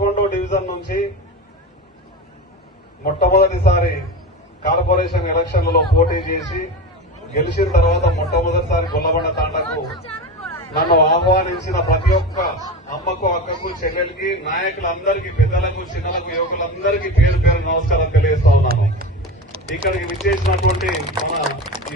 11వ division నుంచి మొట్టమొదటిసారి corporation ఎలక్షన్లలో పోటీ చేసి గెలిచిన తర్వాత మొట్టమొదటిసారి గొల్లబండ తాండాకు నన్ను ఆహ్వానించిన ప్రతి ఒక్క అమ్మకు, అక్కకు, చెల్లెలకి, నాయకులందరికీ, పెద్దలకు, చిన్నలకు, యువకులందరికీ పేరు పేరు నమస్కారం తెలియజేస్తా ఉన్నాను. ఇక్కడికి విచ్చేసినటువంటి మన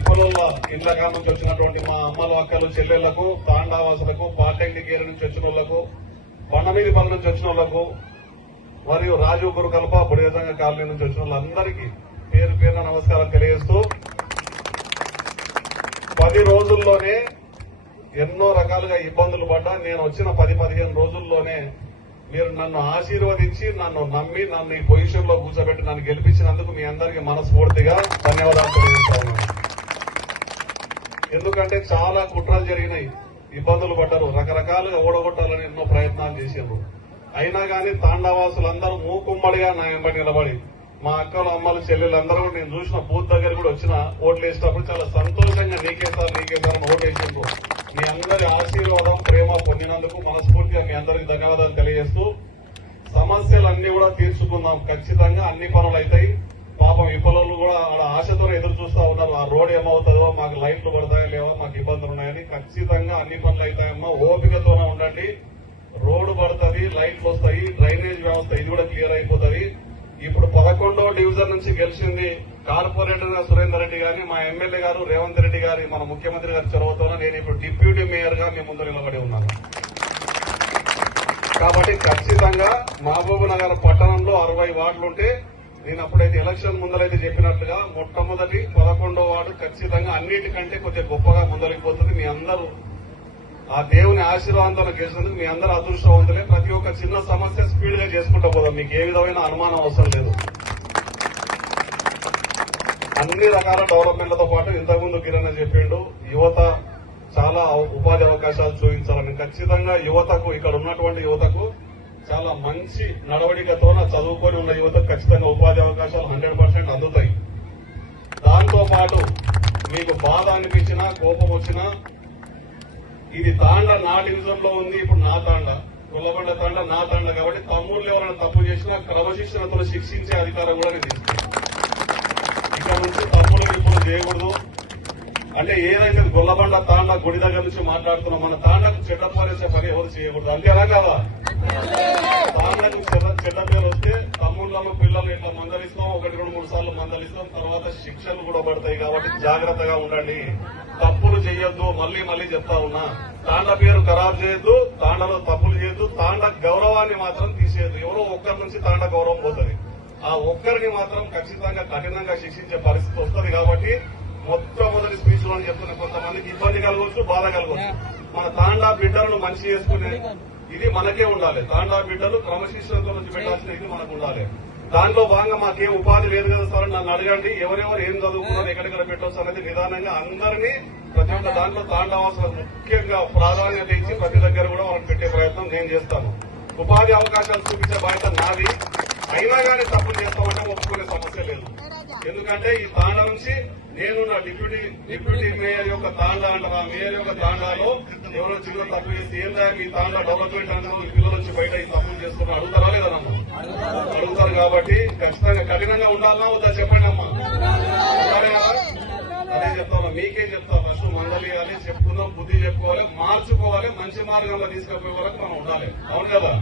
ఇప్పలోళ్ళ ఇండ్లగా నుంచి వచ్చినటువంటి మా అమ్మలు, అక్కలు, చెల్లెళ్లకు, తాండావాసులకు, పాలిటెక్నిక్ ఏరియా నుంచి వచ్చిన వాళ్లకు, బండమీదిపల్లి నుంచి వచ్చిన వాళ్లకు మరియు రాజు గురుకల్ప బుడిగజంగ కాలనీ నుంచి వచ్చిన వాళ్ళందరికీ పేరు పేరున నమస్కారం తెలియజేస్తూ 10 రోజుల్లోనే ఎన్నో రకాలుగా ఇబ్బందులు పడ్డా నేను వచ్చిన 10-15 రోజుల్లోనే మీరు నన్ను ఆశీర్వదించి, నన్ను నమ్మి, నన్ను ఈ పొజిషన్ లో కూర్చోబెట్టి నన్ను గెలిపించినందుకు మీ అందరికీ మనస్ఫూర్తిగా ధన్యవాదాలు తెలియజేస్తాను. ఎందుకంటే చాలా కుట్రలు జరిగినాయి, ఇబ్బందులు పడ్డారు, రకరకాలుగా ఓడగొట్టాలని ఎన్నో ప్రయత్నాలు చేశారు. అయినా కానీ తాండావాసులందరూ మూకుమ్మడిగా నా వెంబడి నిలబడి, మా అక్కలు, అమ్మలు, చెల్లెలు అందరూ కూడా నేను చూసిన బూత్ దగ్గర కూడా వచ్చిన ఓట్లు వేసేటప్పుడు చాలా సంతోషంగా నీకే సార్ అని ఓటు వేసిండ్రు. మీ అందరి ఆశీర్వాదం, ప్రేమ పొందినందుకు మనస్ఫూర్తిగా మీ అందరికీ ధన్యవాదాలు తెలియజేస్తూ, సమస్యలన్నీ కూడా తీర్చుకుందాం. ఖచ్చితంగా అన్ని పనులు అవుతాయి. పాపం ఇప్పలు కూడా ఆడ ఆశతో ఎదురు చూస్తా ఉన్నారు. ఆ రోడ్ ఏమవుతుందో, మాకు లైట్లు పడతాయా లేవా, మాకు ఇబ్బందులు ఉన్నాయని. ఖచ్చితంగా అన్ని పనులు అవుతాయమ్మా, ఓపికతోనే ఉండండి. రోడ్డు పడుతుంది, లైట్లు వస్తాయి, డ్రైనేజ్ వ్యవస్థ ఇది కూడా క్లియర్ అయిపోతుంది. ఇప్పుడు 11వ డివిజన్ నుంచి గెలిచింది కార్పొరేటర్ సురేందర్ రెడ్డి గారిని, మా ఎమ్మెల్యే గారు రేవంత్ రెడ్డి గారి, మన ముఖ్యమంత్రి గారి చొరవతో నేను ఇప్పుడు డిప్యూటీ మేయర్ గా మీ ముందు నిలబడి ఉన్నాను. కాబట్టి ఖచ్చితంగా మహబూబ్ నగర్ పట్టణంలో 60 వార్డులుంటే నేను అప్పుడైతే ఎలక్షన్ ముందరైతే చెప్పినట్లుగా మొట్టమొదటి 11వ వార్డు ఖచ్చితంగా అన్నిటికంటే కొద్దిగా గొప్పగా ముందరికిపోతుంది. మీ అందరూ ఆ దేవుని ఆశీర్వాదంతో గెలిచినందుకు మీ అందరూ అదృష్టవంతులే. ప్రతి ఒక్క చిన్న సమస్య స్పీడ్ గా చేసుకుంటూ పోదాం, మీకు ఏ విధమైన అనుమానం అవసరం లేదు. అన్ని రకాల డెవలప్మెంట్లతో పాటు ఇంతకుముందు కిరణ్ చెప్పిండు, యువత చాలా ఉపాధి అవకాశాలు చూపించాలని. ఖచ్చితంగా యువతకు, ఇక్కడ ఉన్నటువంటి యువతకు చాలా మంచి నడవడికతో చదువుకొని ఉన్న యువతకు ఖచ్చితంగా ఉపాధి అవకాశాలు 100% అందుతాయి. దాంతో పాటు మీకు బాధ అనిపించినా, కోపం వచ్చినా, ఇది తాండా నా డివిజన్ లో ఉంది, ఇప్పుడు నా తాండా, గొల్లబండ తాండా నా తాండా కాబట్టి తమ్ముళ్ళు ఎవరైనా తప్పు చేసినా క్రమశిక్షణతో శిక్షించే అధికారం కూడా నేను తీసుకున్నాను. ఇక్కడ నుంచి తమ్ముళ్ళు ఇప్పుడు చేయకూడదు. అంటే ఏదైతే గొల్లబండ తాండా గుడి దగ్గర నుంచి మాట్లాడుతున్నాం, మన తాండాకు చెడ్డ పారేసే పని ఎవరు చేయకూడదు. అంతేనా కదా? తాండాకు చెడ్డ పేరు వస్తే తమ్ముళ్ళను, పిల్లలు ఇట్లా మందలిస్తాం, 1-2-3 సార్లు మందలిస్తాం, తర్వాత శిక్షలు కూడా పడతాయి. కాబట్టి జాగ్రత్తగా ఉండండి, తప్పులు చేయొద్దు. మళ్లీ మళ్లీ చెప్తా ఉన్నా, తాండా పేరు ఖరాబ్ చేయొద్దు, తాండాలో తప్పులు చేయొద్దు, తాండా గౌరవాన్ని మాత్రం తీసేయద్దు. ఎవరో ఒక్కరి నుంచి తాండా గౌరవం పోతుంది, ఆ ఒక్కరిని మాత్రం ఖచ్చితంగా కఠినంగా శిక్షించే పరిస్థితి వస్తుంది. కాబట్టి మొట్టమొదటి స్పీచ్ లో చెప్తున్న కొంతమందికి ఇబ్బంది కలగవచ్చు, బాధ కలగవచ్చు. మన తాండా బిడ్డలను మంచి చేసుకునే ఇది మనకే ఉండాలి. తాండా బిడ్డలు క్రమశిక్షణతో నుంచి పెట్టాల్సిన ఇది మనకు ఉండాలి. దాంట్లో భాగంగా మాకేం ఉపాధి లేదు కదా సార్, నన్ను అడగండి, ఎవరెవరు ఏం చదువుకున్నారు, ఎక్కడెక్కడ పెట్టవచ్చు అనేది నిదానంగా అందరినీ ప్రతి ఒక్క దాంట్లో తాండావాసులకు ముఖ్యంగా ప్రాధాన్యత ఇచ్చి ప్రతి దగ్గర కూడా వాళ్ళకి పెట్టే ప్రయత్నం నేను చేస్తాను. ఉపాధి అవకాశాలు చూపించే బాధ్యత నాది. అయినా కానీ తప్పులు చేస్తామంటే ఒప్పుకునే సమస్య లేదు. ఎందుకంటే ఈ తాండా నుంచి నేను నా డిప్యూటీ మేయర్ యొక్క తాండా అంటారు, ఆ మేయర్ యొక్క తాండాలో ఎవరో చిన్న తప్పు చేసి ఏందా మీ తాండా డెవలప్మెంట్ అంటారు, ఈ పిల్లలు వచ్చి బయట ఈ తప్పులు చేస్తున్నారు అడుగుతారా లేదా? అడుగుతారు. కాబట్టి ఖచ్చితంగా కఠినంగా ఉండాలన్నా వద్దా చెప్పండి అమ్మా. అదే చెప్తాను, మీకే చెప్తా, ఫస్ట్ మందలియాలి, చెప్పుకుందాం, బుద్ధి చెప్పుకోవాలి, మార్చుకోవాలి, మంచి మార్గంలో తీసుకుపోయే వరకు మనం ఉండాలి. అవును కదా?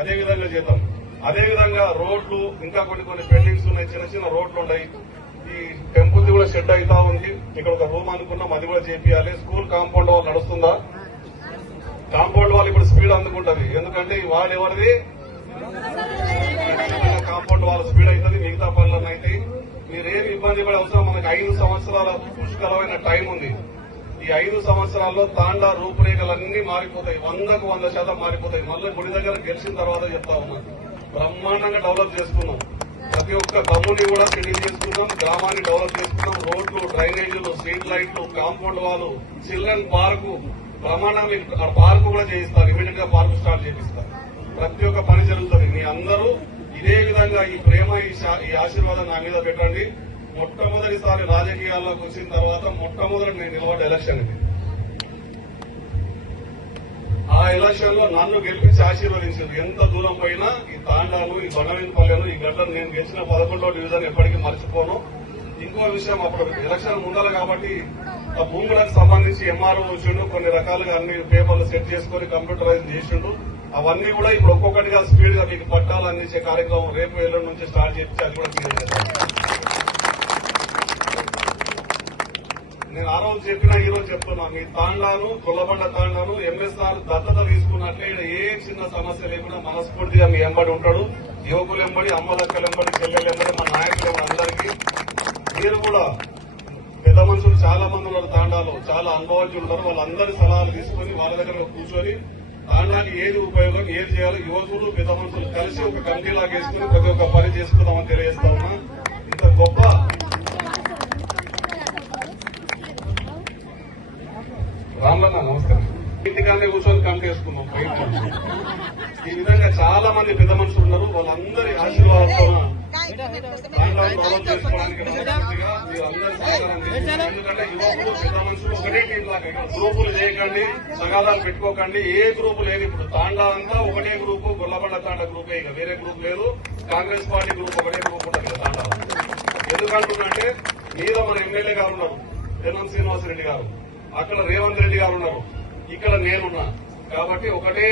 అదే విధంగా చేద్దాం. అదేవిధంగా రోడ్లు ఇంకా కొన్ని పెండింగ్స్ ఉన్నాయి, చిన్న చిన్న రోడ్లు ఉన్నాయి. ఈ టెంపుల్ది కూడా షెడ్ అవుతా ఉంది. ఇక్కడ ఒక రూమ్ అనుకున్నాం, అది కూడా చేపియాలి. స్కూల్ కాంపౌండ్ వాల్ నడుస్తుందా? కాంపౌండ్ వాల్ ఇప్పుడు స్పీడ్ అందుకుంటది. ఎందుకంటే ఈ వాల్ ఎవరిది? కాంపౌండ్ వాల్ స్పీడ్ అవుతుంది, మిగతా పనులన్నీ అవుతాయి. మీరేమి ఇబ్బంది పడే అవసరం. మనకు 5 సంవత్సరాల పుష్కలమైన టైం ఉంది. ఈ 5 సంవత్సరాల్లో తాండా రూపురేఖలన్నీ మారిపోతాయి, 100కు 100% మారిపోతాయి. మళ్ళీ గుడి దగ్గర గెలిచిన తర్వాత చెప్తా ఉన్నాను, బ్రహ్మాండంగా డెవలప్ చేసుకున్నాం. ప్రతి ఒక్క తమ్ముని కూడా సెటిల్ చేసుకున్నాం, గ్రామాన్ని డెవలప్ చేసుకున్నాం. రోడ్లు, డ్రైనేజీలు, స్ట్రీట్ లైట్లు, కాంపౌండ్ వాలు, చిల్డ్రన్ పార్కు, బ్రహ్మాండంగా పార్కు కూడా చేయిస్తారు. ఇమీడియట్ గా పార్కు స్టార్ట్ చేపిస్తారు. ప్రతి ఒక్క పని జరుగుతుంది. మీ అందరూ ఇదే విధంగా ఈ ప్రేమ, ఈ ఆశీర్వాదం నా మీద పెట్టండి. మొట్టమొదటిసారి రాజకీయాల్లోకి వచ్చిన తర్వాత మొట్టమొదటి నేను నిలబడ్డ ఎలక్షన్ ఇది. ఆ ఎలక్షన్ లో నన్ను గెలిపించి ఆశీర్వదించారు. ఎంత దూరం పోయినా ఈ తాండాలు, ఈ బండవీనపల్లెను, ఈ గడ్డలు నేను గెలిచిన 11వ డివిజన్ ఎప్పటికీ మర్చిపోను. ఇంకో విషయం, అప్పుడు ఎలక్షన్ ముందర కాబట్టి ఆ భూములకు సంబంధించి ఎంఆర్ఓ వచ్చిండు, కొన్ని రకాలుగా అన్ని పేపర్లు సెట్ చేసుకుని కంప్యూటరైజ్ చేసిండు. అవన్నీ కూడా ఇప్పుడు ఒక్కొక్కటిగా స్పీడ్ గా మీకు పట్టాలు అందించే కార్యక్రమం రేపు ఎల్లుండి నుంచి స్టార్ట్ చేసి అది కూడా క్లియర్ చేస్తాను. నేను ఆ రోజు చెప్పినా ఈ రోజు చెప్తున్నా, మీ తాండాను, కొల్లబండ తాండాను ఎంఎస్ఆర్ దత్తత తీసుకున్నట్లే ఇక్కడ ఏ చిన్న సమస్య లేకుండా మనస్ఫూర్తిగా మీ ఎంబడి ఉంటాడు. యువకులు ఎంబడి, అమ్మలక్కలు ఎంబడి, చెల్లెలు ఎంబడి, మా నాయకులు ఎంబడి అందరికీ. మీరు కూడా పెద్ద మనుషులు చాలా మంది ఉన్నారు తాండాలో, చాలా అనుభవజ్ఞులు ఉంటారు. వాళ్ళందరి సలహాలు తీసుకుని వాళ్ళ దగ్గర కూర్చొని తాండానికి ఏది ఉపయోగం, ఏది చేయాలి, యువకులు పెద్ద మనుషులు కలిసి ఒక కమిటీలాగా వేసుకుని ప్రతి ఒక్క పని చేసుకుందామని తెలియజేస్తా ఉన్నా. ఇంత గొప్ప రామ్లన్న నమస్కారం. ఇంటికానే కూర్చొని కమిటీ వేసుకున్నాం బయట. ఈ విధంగా చాలా మంది పెద్ద మనుషులు ఉన్నారు. వాళ్ళందరి ఆశీర్వాదంతో చేసుకోవడానికి ఎందుకంటే యువకులు పెద్ద మనుషులు ఒకటే టీం లాగా గ్రూపులు చేయకండి, సగాదాలు పెట్టుకోకండి. ఏ గ్రూపు లేదు. ఇప్పుడు తాండా అంతా ఒకటే గ్రూపు, గొల్లబండ తాండా గ్రూపే, ఇక వేరే గ్రూప్ లేదు. కాంగ్రెస్ పార్టీ గ్రూప్ ఒకటే గ్రూప్ ఉంటుంది ఇక తాండా. ఎందుకంటుందంటే మీద మన ఎమ్మెల్యే గారు ఉన్నారు, తెల్లం శ్రీనివాసరెడ్డి గారు, అక్కడ రేవంత్ రెడ్డి గారు ఉన్నారు, ఇక్కడ నేనున్నా. కాబట్టి ఒకటే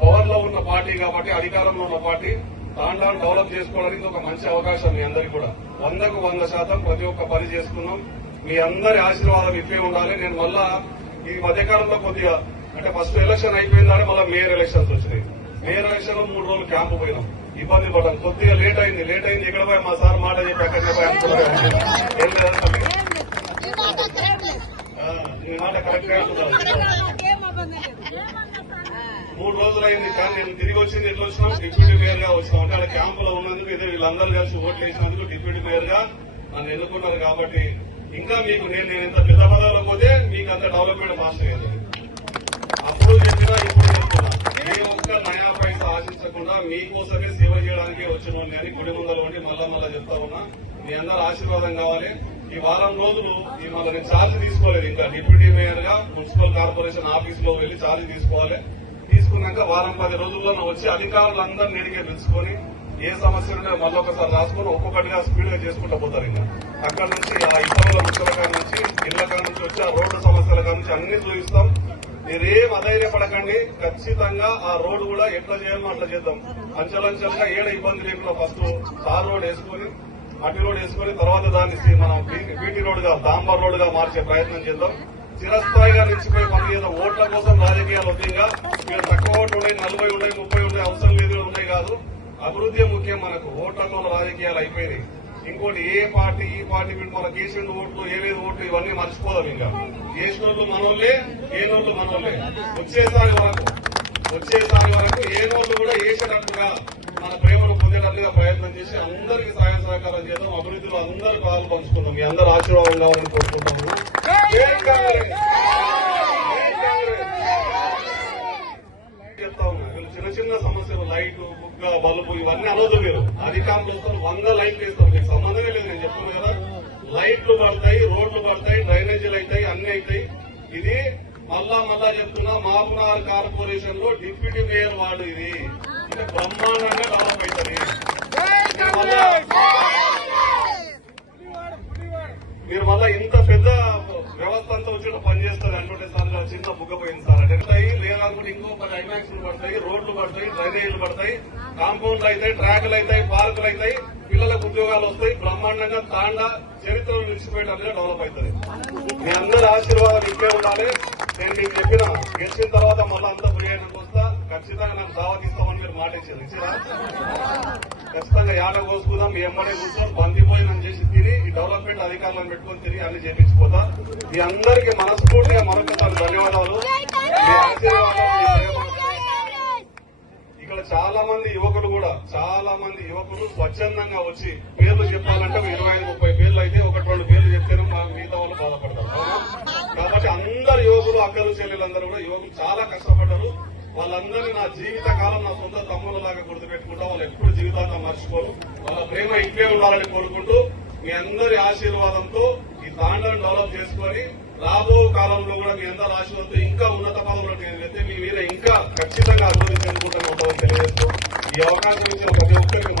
పవర్ లో ఉన్న పార్టీ, కాబట్టి అధికారంలో ఉన్న పార్టీ. తాండాను డెవలప్ చేసుకోవడానికి ఒక మంచి అవకాశం మీ అందరికీ కూడా. 100కు 100% ప్రతి ఒక్క పని చేసుకున్నాం. మీ అందరి ఆశీర్వాదం ఇట్లే ఉండాలి. నేను మళ్ళా ఈ మధ్యకాలంలో కొద్దిగా అంటే ఫస్ట్ ఎలక్షన్ అయిపోయిందని మళ్ళీ మేయర్ ఎలక్షన్స్ వచ్చినాయి. మేయర్ ఎలక్షన్ లో 3 రోజులు క్యాంపు పోయినాం, ఇబ్బంది పడ్డాం. కొద్దిగా లేట్ అయింది. ఎక్కడ పోయి మా సార్ మాట చెప్పి అక్కడ పోయి అనుకున్నాం. ఏం లేదా మీ మాట కరెక్ట్ గా అంటున్నారు. 3 రోజులైంది, కానీ నేను తిరిగి వచ్చింది ఎట్లా వచ్చినాం, డిప్యూటీ మేయర్ గా వచ్చినాం. అంటే అక్కడ క్యాంపులో ఉన్నందుకు ఇదే వీళ్ళందరూ కలిసి ఓట్లు వేసినందుకు డిప్యూటీ మేయర్ గా నన్ను ఎన్నుకున్నారు. కాబట్టి ఇంకా మీకు నేను ఎంత పెద్ద పదవిలో పోతే మీకు అంత డెవలప్మెంట్ ఫాస్ట్ అయ్యేది. అప్పుడు చెప్పినా ఇప్పుడు చెప్తున్నా, ఏ ఒక్క నయా పైసా ఆశించకుండా మీకోసమే సేవ చేయడానికి వచ్చిన అని గుడి ముందర ఉండి మళ్ళా చెప్తా ఉన్నా. మీ అందరూ ఆశీర్వాదం కావాలి. ఈ వారం రోజులు మళ్ళీ నేను ఛార్జ్ తీసుకోలేదు. ఇంకా డిప్యూటీ మేయర్ గా మున్సిపల్ కార్పొరేషన్ ఆఫీస్ లో వెళ్లి ఛార్జ్ తీసుకోవాలి. తీసుకున్నాక వారం 10 రోజుల్లో వచ్చి అధికారులందరినీ ఎడిగే పిలుచుకొని ఏ సమస్యలు ఉన్నాయో మళ్ళీ ఒకసారి రాసుకొని ఒక్కొక్కటిగా స్పీడ్ గా చేసుకుంటూ పోతారు. ఇంకా అక్కడ నుంచి ఆ ఇతరుల ముఖ్యుల కాడ నుంచి, ఇళ్ల కాడ నుంచి వచ్చి ఆ రోడ్డు సమస్యల కాడ నుంచి అన్ని చూపిస్తాం. మీరేం అధైర్యపడకండి. ఖచ్చితంగా ఆ రోడ్డు కూడా ఎట్లా చేయాలో అట్లా చేద్దాం. అంచెలంచెలుగా ఏడ ఇబ్బంది లేకుండా ఫస్ట్ తార్ రోడ్ వేసుకుని, మట్టి రోడ్ వేసుకుని, తర్వాత దాన్ని మనం బీటీ రోడ్ గా, డాంబర్ రోడ్ గా మార్చే ప్రయత్నం చేద్దాం. చిరస్థాయిగా నిలిచిపోయి పని చేద్దాం. ఓట్ల కోసం రాజకీయాలు వద్దంగా. మీరు తక్కువ ఓట్లు ఉన్నాయి, 40 ఉన్నాయి, 30 ఉన్నాయి, అవసరం లేదు ఉన్నాయి కాదు. అభివృద్ధి ముఖ్యం మనకు. ఓట్లతో రాజకీయాలు అయిపోయినాయి. ఇంకోటి ఏ పార్టీ ఈ పార్టీ మన కేసీఆర్ ఓట్లు, ఏవేది ఓట్లు ఇవన్నీ మర్చిపోదాం. ఇంకా వేసినోళ్ళు మనోళ్లే, ఏనోళ్ళు మనోళ్లే. వచ్చేసారి వరకు ఏనోళ్ళు కూడా వేసేటట్టుగా మన ప్రేమను పొందేటట్టుగా ప్రయత్నం చేసి అందరికీ సహాయ సహకారం చేద్దాం. అభివృద్ధిలో అందరూ పాలు పంచుకుందాం. మీ అందరూ ఆశీర్వాదం కావాలని కోరుకుంటాము. చెప్తా ఉన్నా, చిన్న చిన్న సమస్యలు, లైట్లు, బుగ్గ, బల్బు ఇవన్నీ అనవద్దు. మీరు అధికారులు వస్తారు, 100 లైట్లు వేస్తాం. మీకు సంబంధమే లేదు. నేను చెప్తున్నా కదా, లైట్లు పడతాయి, రోడ్లు పడతాయి, డ్రైనేజీలు అవుతాయి, అన్ని అవుతాయి. ఇది మళ్ళా చెప్తున్నా, మహబూబ్నగర్ కార్పొరేషన్ లో డిప్యూటీ మేయర్ వార్డు ఇది. ఇది బ్రహ్మాండంగా డెవలప్ అవుతుంది. మీరు మళ్ళా ఇంత పెద్ద వ్యవస్థ అంతా వచ్చి పనిచేస్తారు అంటే సార్ చిన్న బుగ్గపోయింది సార్ అంటే లేదనుకుంటే ఇంకో 10 ఐమాక్స్లు పడతాయి, రోడ్లు పడతాయి, డ్రైనేజీలు పడతాయి, కాంపౌండ్లు అవుతాయి, ట్రాకులు అవుతాయి, పార్కులు అవుతాయి, పిల్లలకు ఉద్యోగాలు వస్తాయి. బ్రహ్మాండంగా తాండా చరిత్రలో నిలిచిపోయేటట్టుగా డెవలప్ అవుతుంది. మీ అందరి ఆశీర్వాదాలు ఇట్లే ఉండాలి. నేను మీకు చెప్పిన గెలిచిన తర్వాత మళ్ళీ అంతా ప్రియానికి వస్తా. ఖచ్చితంగా నాకు దావత్ ఇస్తామని మీరు మాట ఇచ్చారా? ఖచ్చితంగా యాడ కోసుకుందాం. మీ ఎమ్మడే కూర్చొని బందిపోయిన చేసి తిని ఈ డెవలప్మెంట్ అధికారులను పెట్టుకుని తిరిగి అన్ని చేపించిపోతా. మీ అందరికీ మనస్ఫూర్తిగా మరొకసారి ధన్యవాదాలు. మీ ఆశీర్వాదం, ఇక్కడ చాలా మంది యువకులు స్వచ్ఛందంగా వచ్చి పేర్లు చెప్పాలంటే 25-30 పేర్లు అయితే 1-2 పేర్లు చెప్తేనే మిగతా వాళ్ళు బాధపడతారు. కాబట్టి అందరు యువకులు, అక్కలు, చెల్లెలందరూ కూడా యువకులు చాలా కష్టపడ్డారు. వాళ్ళందరినీ నా జీవిత కాలం నా సొంత తమ్ముళ్ళలాగా గుర్తుపెట్టుకుంటా. వాళ్ళు ఎప్పుడు జీవితాంతం మర్చిపోరు. వాళ్ళ ప్రేమ ఇట్లే ఉండాలని కోరుకుంటూ మీ అందరి ఆశీర్వాదంతో ఈ తాండాను డెవలప్ చేసుకుని రాబో కాలంలో కూడా మీ అందరి ఆశీర్వాదంతో ఇంకా ఉన్నత పదవులకు వెళ్తే మీ మీద ఖచ్చితంగా అభివృద్ధి చెందుకుంటూ ఉంటుందని తెలియజేస్తూ ఈ అవకాశం ఇచ్చిన ప్రతి ఒక్కరికి